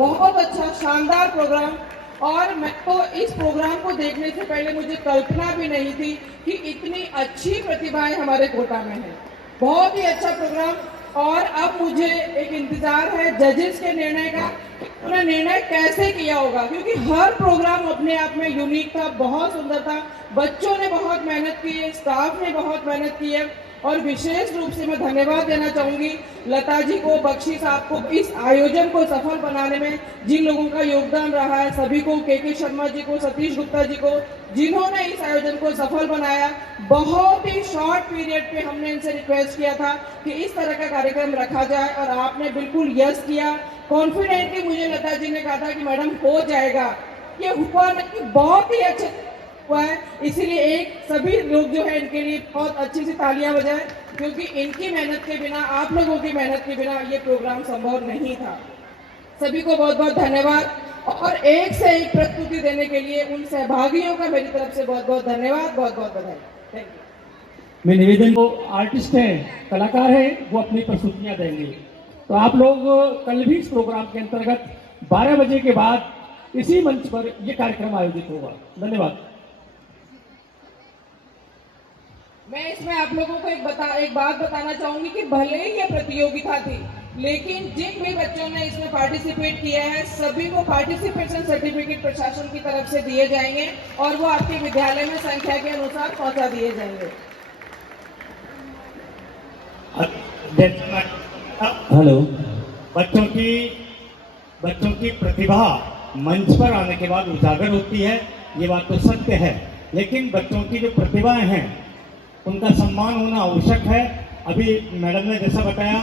बहुत अच्छा शानदार प्रोग्राम। और मैं तो इस प्रोग्राम को देखने से पहले मुझे कल्पना भी नहीं थी कि इतनी अच्छी प्रतिभाएं हमारे कोटा में हैं। बहुत ही अच्छा प्रोग्राम। और अब मुझे एक इंतजार है जजेस के निर्णय का, उन्होंने निर्णय कैसे किया होगा, क्योंकि हर प्रोग्राम अपने आप में यूनिक था, बहुत सुंदर था। बच्चों ने बहुत मेहनत की है, स्टाफ ने बहुत मेहनत की है। और विशेष रूप से मैं धन्यवाद देना चाहूंगी लता जी को, बख्शी साहब को, इस आयोजन को सफल बनाने में जिन लोगों का योगदान रहा है, सभी को, के शर्मा जी को, सतीश गुप्ता जी को, जिन्होंने इस आयोजन को सफल बनाया। बहुत ही शॉर्ट पीरियड पे हमने इनसे रिक्वेस्ट किया था कि इस तरह का कार्यक्रम रखा जाए और आपने बिल्कुल यस किया। कॉन्फिडेंटली मुझे लता जी ने कहा था कि मैडम हो जाएगा, ये हुआ नहीं, बहुत ही अच्छे हुआ है। इसीलिए एक सभी लोग जो है इनके लिए बहुत अच्छी सी तालियां बजाएं, क्योंकि इनकी मेहनत के बिना, आप लोगों की मेहनत के बिना ये प्रोग्राम संभव नहीं था। सभी को बहुत बहुत धन्यवाद और एक से एक प्रस्तुति देने के लिए उन सहभागियों का मेरी तरफ से बहुत बहुत धन्यवाद, बहुत बहुत बधाई। Thank you. मैं निवेदन को आर्टिस्ट हैं, कलाकार हैं, वो अपनी प्रस्तुतियां देंगे। तो आप लोग कल भी इस प्रोग्राम के अंतर्गत 12 बजे के बाद इसी मंच पर यह कार्यक्रम आयोजित होगा। धन्यवाद। मैं इसमें आप लोगों को एक बात बताना चाहूंगी कि भले ही ये प्रतियोगिता थी, लेकिन जिन भी बच्चों ने इसमें पार्टिसिपेट किया है सभी को पार्टिसिपेशन सर्टिफिकेट प्रशासन की तरफ से दिए जाएंगे और वो आपके विद्यालय में संख्या के अनुसार पहुंचा दिए जाएंगे। हेलो। बच्चों की प्रतिभा मंच पर आने के बाद उजागर होती है, ये बात तो सत्य है। लेकिन बच्चों की जो प्रतिभाएं हैं उनका सम्मान होना आवश्यक है। अभी मैडम ने जैसा बताया,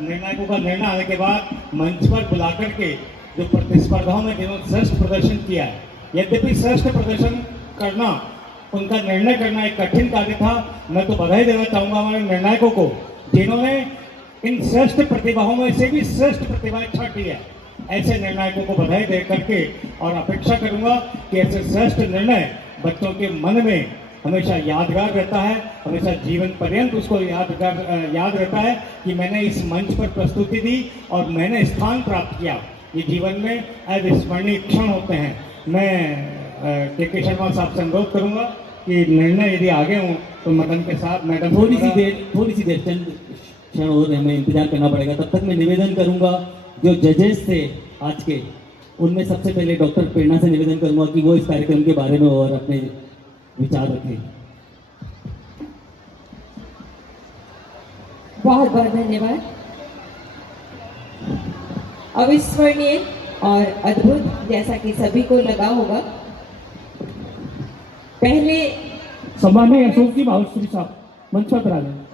निर्णायकों का निर्णय आने के बाद मंच पर बुलाकर के जो प्रतिस्पर्धाओं में जिन्होंने श्रेष्ठ प्रदर्शन किया है, यद्यपि श्रेष्ठ प्रदर्शन करना, उनका निर्णय करना एक कठिन कार्य था। मैं तो बधाई देना चाहूँगा हमारे निर्णायकों को, जिन्होंने इन श्रेष्ठ प्रतिभाओं में से भी श्रेष्ठ प्रतिभाएं छांटी है। ऐसे निर्णायकों को बधाई दे करके और अपेक्षा करूँगा कि ऐसे श्रेष्ठ निर्णय बच्चों के मन में हमेशा यादगार रहता है, हमेशा जीवन पर्यंत उसको याद रहता है कि मैंने इस मंच पर प्रस्तुति दी और मैंने स्थान प्राप्त किया। ये जीवन में अविस्मरणीय क्षण होते हैं। मैं के शर्मा साहब से अनुरोध करूँगा कि निर्णय यदि आगे हों तो मदन के साथ मैडम थोड़ी सी देर चंद क्षण और हमें इंतजार करना पड़ेगा। तब तक मैं निवेदन करूंगा जो जजेस थे आज के, उनमें सबसे पहले डॉक्टर प्रेरणा से निवेदन करूंगा कि वो इस कार्यक्रम के बारे में और अपने विचार रखें। बहुत बहुत धन्यवाद। अविस्मरणीय और अद्भुत, जैसा कि सभी को लगा होगा। पहले सम्माननीय अशोक जी माहुश्री साहब मंच पर आ जाए।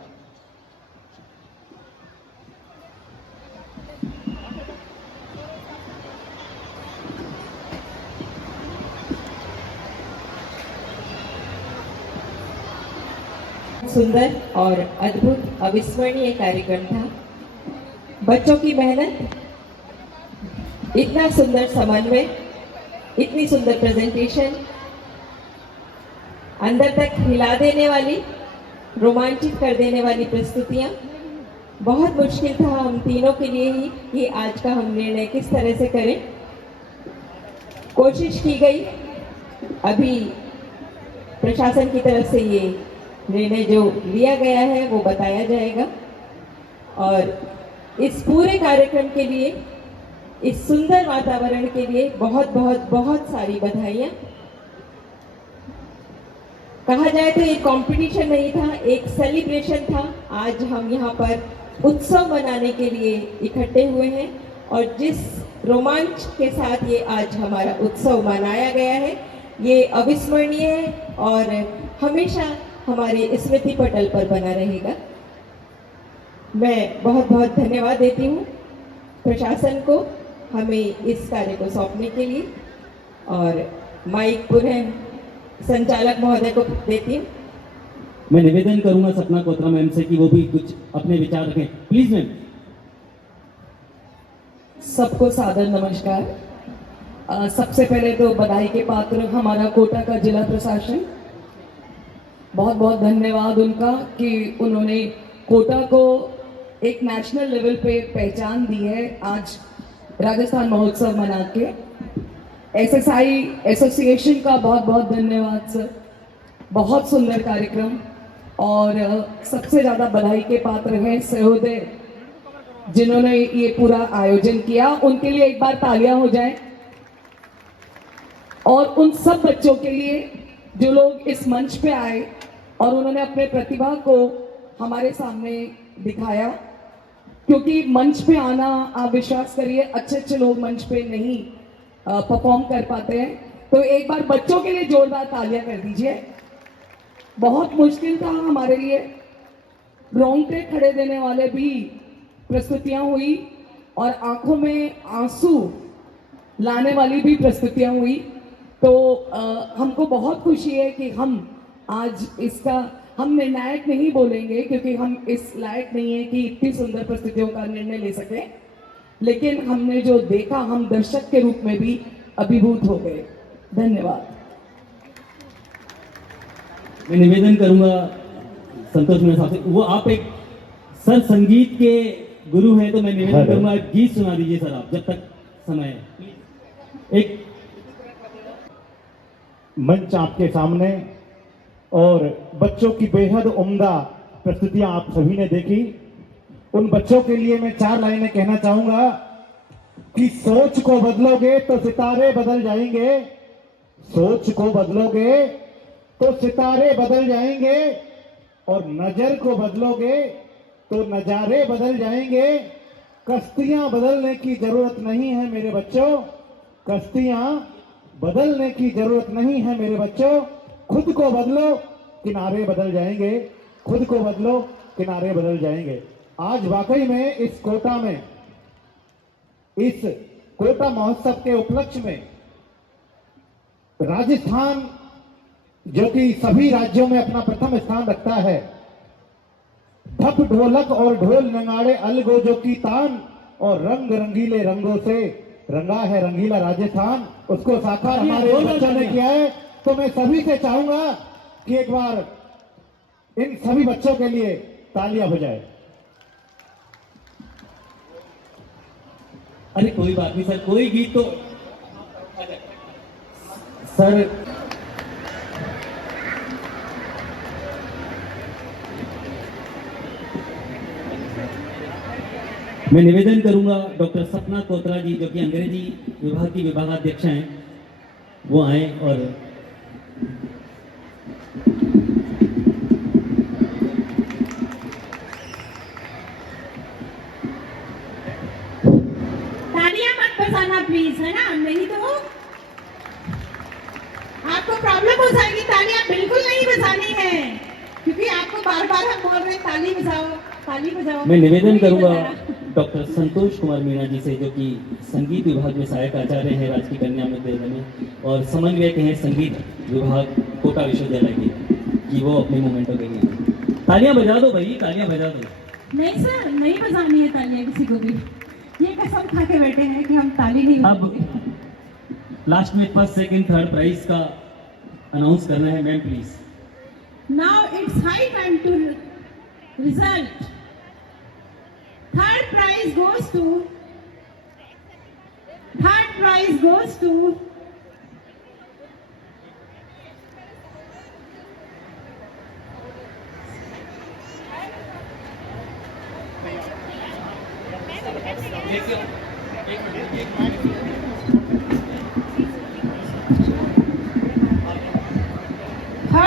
सुंदर और अद्भुत अविस्मरणीय कार्यक्रम था। बच्चों की मेहनत, इतना सुंदर समन्वय, इतनी सुंदर प्रेजेंटेशन, अंदर तक हिला देने वाली, रोमांचित कर देने वाली प्रस्तुतियां। बहुत मुश्किल था हम तीनों के लिए ही कि आज का हम निर्णय किस तरह से करें। कोशिश की गई। अभी प्रशासन की तरफ से ये निर्णय जो लिया गया है वो बताया जाएगा। और इस पूरे कार्यक्रम के लिए, इस सुंदर वातावरण के लिए बहुत बहुत बहुत सारी बधाइयाँ। कहा जाए तो ये कंपटीशन नहीं था, एक सेलिब्रेशन था। आज हम यहाँ पर उत्सव मनाने के लिए इकट्ठे हुए हैं और जिस रोमांच के साथ ये आज हमारा उत्सव मनाया गया है, ये अविस्मरणीय है और हमेशा हमारे स्मृति पटल पर बना रहेगा। मैं बहुत बहुत धन्यवाद देती हूँ प्रशासन को हमें इस कार्य को सौंपने के लिए, और माइक पुनः संचालक महोदय को देती हूँ। मैं निवेदन करूंगा सपना कोत्रा मैम से कि वो भी कुछ अपने विचार रखें, प्लीज मैम। सबको सादर नमस्कार। सबसे पहले तो बधाई के पात्र हमारा कोटा का जिला प्रशासन, बहुत बहुत धन्यवाद उनका कि उन्होंने कोटा को एक नेशनल लेवल पे पहचान दी है। आज राजस्थान महोत्सव मना के। SSI एसोसिएशन का बहुत बहुत धन्यवाद सर, बहुत सुंदर कार्यक्रम। और सबसे ज़्यादा बधाई के पात्र हैं सहोदय जिन्होंने ये पूरा आयोजन किया, उनके लिए एक बार तालियां हो जाए। और उन सब बच्चों के लिए जो लोग इस मंच पे आए और उन्होंने अपने प्रतिभा को हमारे सामने दिखाया, क्योंकि मंच पे आना, आप विश्वास करिए, अच्छे अच्छे लोग मंच पे नहीं परफॉर्म कर पाते हैं। तो एक बार बच्चों के लिए जोरदार तालियां कर दीजिए। बहुत मुश्किल था हमारे लिए, रोंगटे खड़े देने वाले भी प्रस्तुतियां हुई और आंखों में आंसू लाने वाली भी प्रस्तुतियां हुई। तो हमको बहुत खुशी है कि हम आज इसका, हम निर्णायक नहीं बोलेंगे क्योंकि हम इस लायक नहीं है कि इतनी सुंदर प्रस्तुतियों का निर्णय ले सके, लेकिन हमने जो देखा हम दर्शक के रूप में भी अभिभूत हो गए। धन्यवाद। मैं निवेदन करूंगा संतोष मीणा साहब से, वो आप एक सर संगीत के गुरु हैं, तो मैं निवेदन करूंगा एक गीत सुना दीजिए सर आप, जब तक समय है। एक मंच आपके सामने और बच्चों की बेहद उम्दा प्रस्तुतियां आप सभी ने देखी। उन बच्चों के लिए मैं 4 लाइनें कहना चाहूंगा कि सोच को बदलोगे तो सितारे बदल जाएंगे, सोच को बदलोगे तो सितारे बदल जाएंगे, और नजर को बदलोगे तो नजारे बदल जाएंगे। कश्तियां बदलने की जरूरत नहीं है मेरे बच्चों, कश्तियां बदलने की जरूरत नहीं है मेरे बच्चों। खुद को बदलो, किनारे बदल जाएंगे, खुद को बदलो, किनारे बदल जाएंगे। आज वाकई में इस कोटा में, इस कोटा महोत्सव के उपलक्ष्य में राजस्थान, जो कि सभी राज्यों में अपना प्रथम स्थान रखता है, ढप ढोलक और ढोल नगाड़े अलगोजों की तान और रंग रंगीले रंगों से रंगा है रंगीला राजस्थान, उसको साकार हमारे बच्चों ने किया है। तो मैं सभी से चाहूंगा कि एक बार इन सभी बच्चों के लिए तालियां बजाए। अरे कोई बात नहीं सर, कोई गीत तो सर। मैं निवेदन करूंगा डॉक्टर सपना कोत्रा जी, जो कि अंग्रेजी विभाग की विभागाध्यक्ष हैं, वो आए और तालियां मत बजाना प्लीज, है ना, नहीं तो आपको प्रॉब्लम हो जाएगी। तालियां बिल्कुल नहीं बजानी है, क्योंकि आपको बार बार हम बोल रहे हैं ताली बजाओ, ताली बजाओ। मैं निवेदन नहीं करूंगा बजाना। डॉक्टर संतोष कुमार मीणा जी से, जो कि संगीत विभाग में सहायक आचार्य हैं राजकीय कन्या विद्यालय में और समन्वयक हैं संगीत विभाग कोटा विश्वविद्यालय के, कि वो अपने मोमेंटों के लिए तालियां बजा दो भाई, तालियां बजा दो। नहीं सर, नहीं बजानी है तालियां किसी को भी। ये कसम खा के बैठे हैं कि हम ताली नहीं अब बजाएंगे। लास्ट में फर्स्ट सेकंड थर्ड प्राइज का अनाउंस करना है ma'am, please. Now it's high time to result. Third prize goes to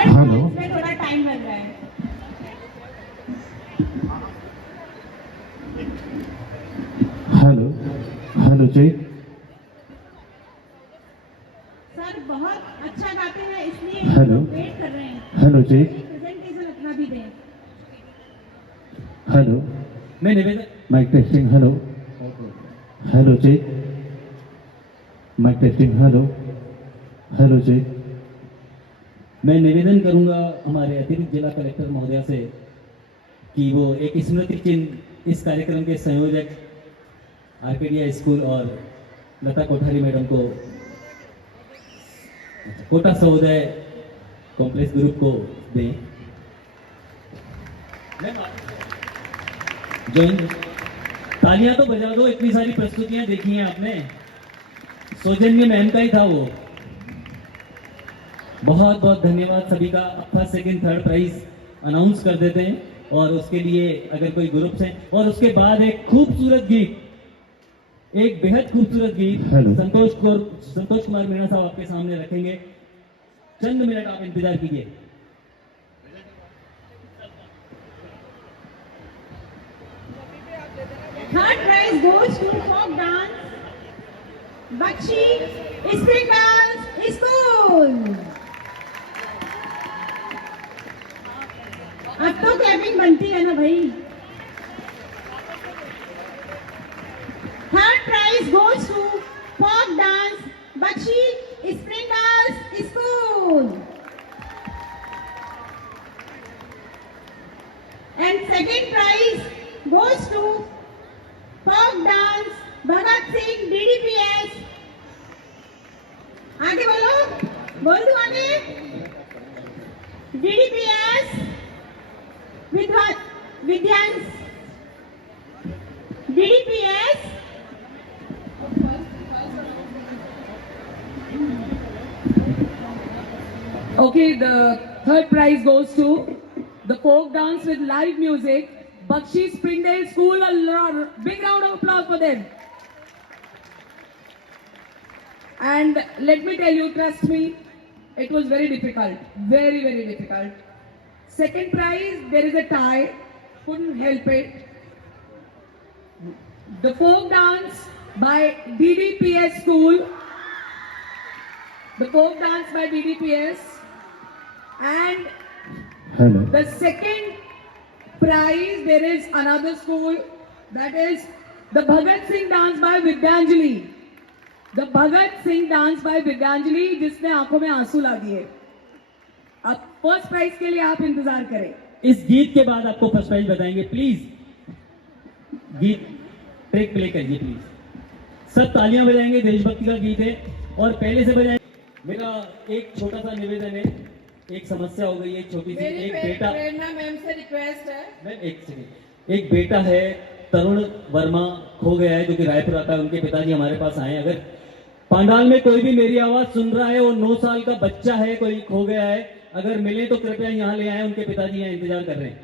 hello, में थोड़ा टाइम लग रहा है। हेलो, हेलो जी, सर बहुत अच्छा गाते हैं, इसलिए हेलो। वेट कर रहे हैं। हेलो जी, प्रेजेंटेशन अपना भी दें। हेलो, मैं निवेदन माइक टेस्टिंग, हेलो, हेलो जी, माइक टेस्टिंग, हेलो, हेलो जी। मैं निवेदन करूंगा हमारे अतिरिक्त जिला कलेक्टर महोदया से कि वो एक स्मृति चिन्ह इस कार्यक्रम के संयोजक आर्केडिया स्कूल और लता कोठारी मैडम को, कोटा सहोदय कॉम्प्लेक्स ग्रुप को दें। तालियां तो बजा दो, इतनी सारी प्रस्तुतियां देखी हैं आपने, सौजन्य मैम का ही था वो। बहुत बहुत धन्यवाद सभी का। First second third prize announce कर देते हैं और उसके लिए अगर कोई ग्रुप्स हैं, और उसके बाद एक खूबसूरत गीत, एक बेहद खूबसूरत गीत संतोष कुमार मीणा साहब आपके सामने रखेंगे। चंद मिनट आप इंतजार कीजिए। Third prize goes to folk dance Bakshi spring dance school. अब तो क्लैपिंग बनती है ना भाई। Third prize goes to folk dance Bakshi spring dance school and second prize goes to folk dance Bhagat Singh DDPS। आगे बोलो, बोल दो आगे। DDPS विद्यांश DDPS Okay, the third prize goes to the folk dance with live music, Bakshi Springdale School. A big round of applause for them. And let me tell you, trust me, it was very difficult, very, very difficult. Second prize, there is a tie, couldn't help it. The folk dance by DDPS School, the folk dance by DDPS, and the second prize, there is another school, that is the Bhagat Singh dance by Vidyanjali. The Bhagat Singh dance by Vidyanjali, जिसने आंखों में आंसू ला दिए। अब first prize के लिए आप इंतजार करें। इस गीत के बाद आपको फर्स्ट प्राइज बताएंगे। प्लीज गीत ट्रैक प्ले करिए प्लीज। सब तालियां बजाएंगे, देशभक्ति का गीत है और पहले से बजाएंगे। मेरा एक छोटा सा निवेदन है, एक समस्या हो गई है छोटी सी। एक बेटा, प्रेरणा मैम से रिक्वेस्ट है मैम एक सेकंड, एक बेटा है तरुण वर्मा खो गया है, जो कि रायपुर आता है। उनके पिताजी हमारे पास आए। अगर पांडाल में कोई भी मेरी आवाज सुन रहा है, वो 9 साल का बच्चा है, कोई खो गया है, अगर मिले तो कृपया यहाँ ले आए। उनके पिताजी यहाँ इंतजार कर रहे हैं।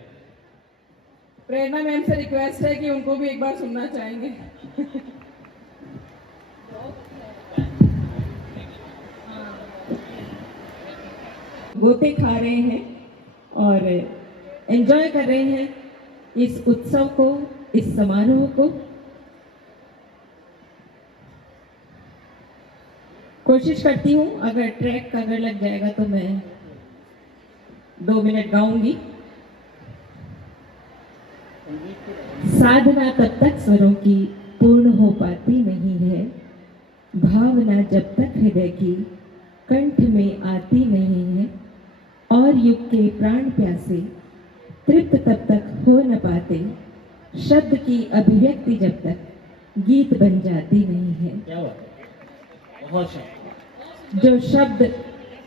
प्रेरणा मैम से रिक्वेस्ट है कि उनको भी एक बार सुनना चाहेंगे। गोते खा रहे हैं और एंजॉय कर रहे हैं इस उत्सव को, इस समारोह को। कोशिश करती हूँ, अगर ट्रैक अगर लग जाएगा तो मैं 2 मिनट गाऊंगी। साधना तब तक स्वरों की पूर्ण हो पाती नहीं है, भावना जब तक हृदय की कंठ में आती नहीं है, और युग के प्राण प्यासे तृप्त तब तक हो न पाते, शब्द की अभिव्यक्ति जब तक गीत बन जाती नहीं है। क्या बात है, बहुत शानदार। जो शब्द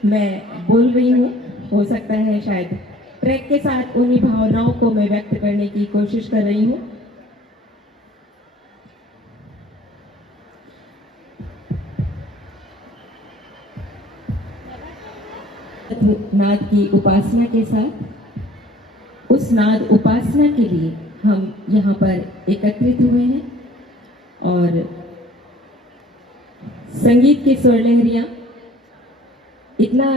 मैं बोल रही हूँ, हो सकता है शायद ट्रैक के साथ उन्हीं भावनाओं को मैं व्यक्त करने की कोशिश कर रही हूँ। नाद की उपासना के साथ, उस नाद उपासना के लिए हम यहाँ पर एकत्रित हुए हैं और संगीत की स्वर लहरियाँ, इतना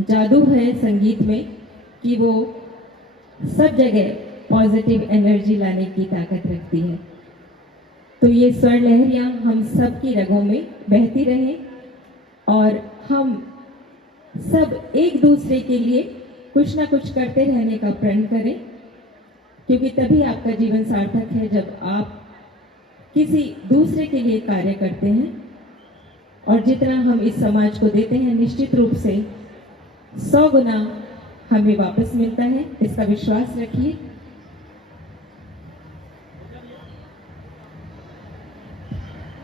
जादू है संगीत में कि वो सब जगह पॉजिटिव एनर्जी लाने की ताकत रखती है। तो ये स्वर लहरियाँ हम सब की रगों में बहती रहें और हम सब एक दूसरे के लिए कुछ ना कुछ करते रहने का प्रण करें, क्योंकि तभी आपका जीवन सार्थक है जब आप किसी दूसरे के लिए कार्य करते हैं। और जितना हम इस समाज को देते हैं, निश्चित रूप से 100 गुना हमें वापस मिलता है, इसका विश्वास रखिए।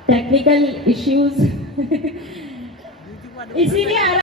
टेक्निकल इश्यूज इसीलिए